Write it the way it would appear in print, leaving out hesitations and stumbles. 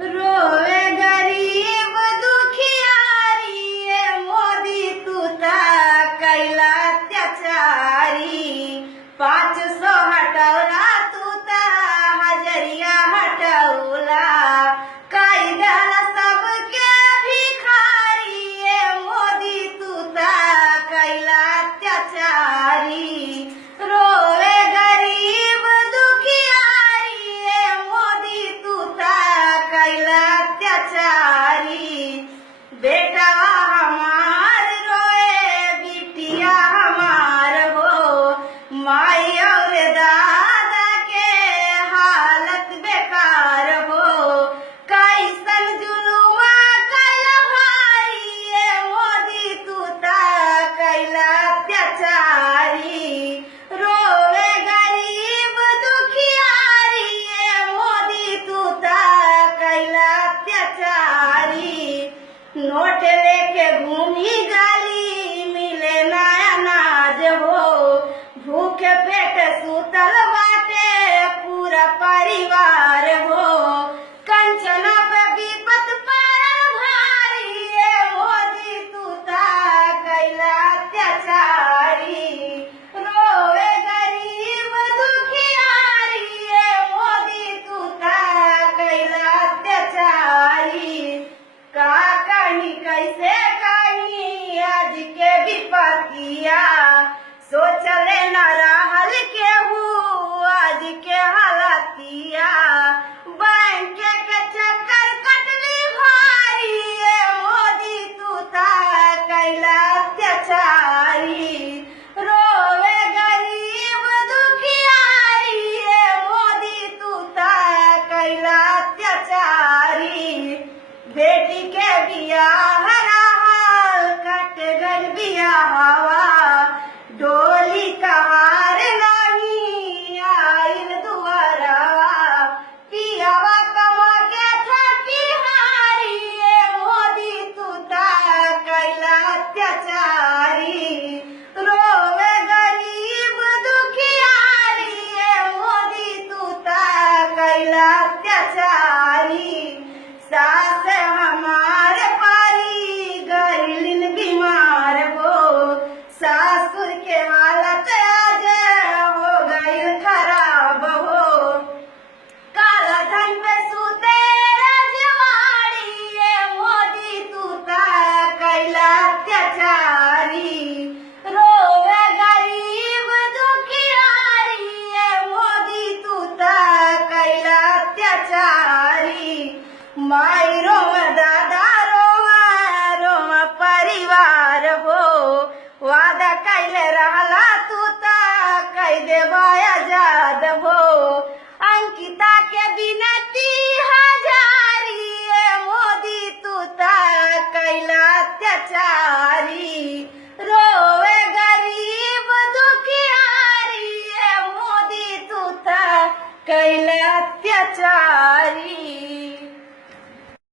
रोवे गरीब दुखियारी ये मोदी तू ता कैला अत्याचारी 500 हटवला तू ता हजरिया हटवला कायद्याला सबके भिखारी ये मोदी तू ता कैला अत्याचारी रोवे गरीब दुखियारी ये मोदी तू ता कैला अत्याचारी बेटावा हमार रोए बिटिया हमार हो माई और दादा के हालत बेकार हो कैसन जुलुआ कैला भारी ये मोदी तू ता कैला अत्याचारी रोवे गरीब दुखियारी ये मोदी तू ता कैला अत्याचारी नोट लेके घूमी गाली मिले ना अनाज हो भूखे पेट सुतल बाटे पूरा परिवार हो कंचना पे विपत पड़ल भारी ये मोदी तू ता कैला अत्याचारी रोवे गरीब दुखियारी ये मोदी तू ता कैला अत्याचारी का कहीं कैसे कहीं आज के विपतिया सोचले न रहल केहू आज के हालतिया बैंक के चक्कर कटली भारी ये मोदी तू ता कैला अत्याचारी रोवे गरीब दुखियारी ये मोदी तू ता कैला अत्याचारी बेटी के बियाह रहल कट गइल बियाहवा डोली कहार नहीं आइल दुआरवा पियावा कमा के थकी हारी ये मोदी तू ता कैला अत्याचारी रोवे गरीब दुखियारी ये मोदी तू ता कैला अत्याचारी सास हमार पारी गरीलिन बीमार हो सासुर के हालत आज हो गई खराब हो काला धन पे सूते रजवाड़ी ये मोदी तू ता कैला अत्याचारी रोवे गरीब दुखियारी ये मोदी तू ता कैला अत्याचारी माई रोवा दादा रोवा रोवा परिवार हो वादा कैले रहला तू ता कह देवा आजाद हो अंकिता के बिनती हजारी ये मोदी तू ता कैला अत्याचारी रोवे गरीब दुखियारी ये मोदी तू ता कैला अत्याचारी।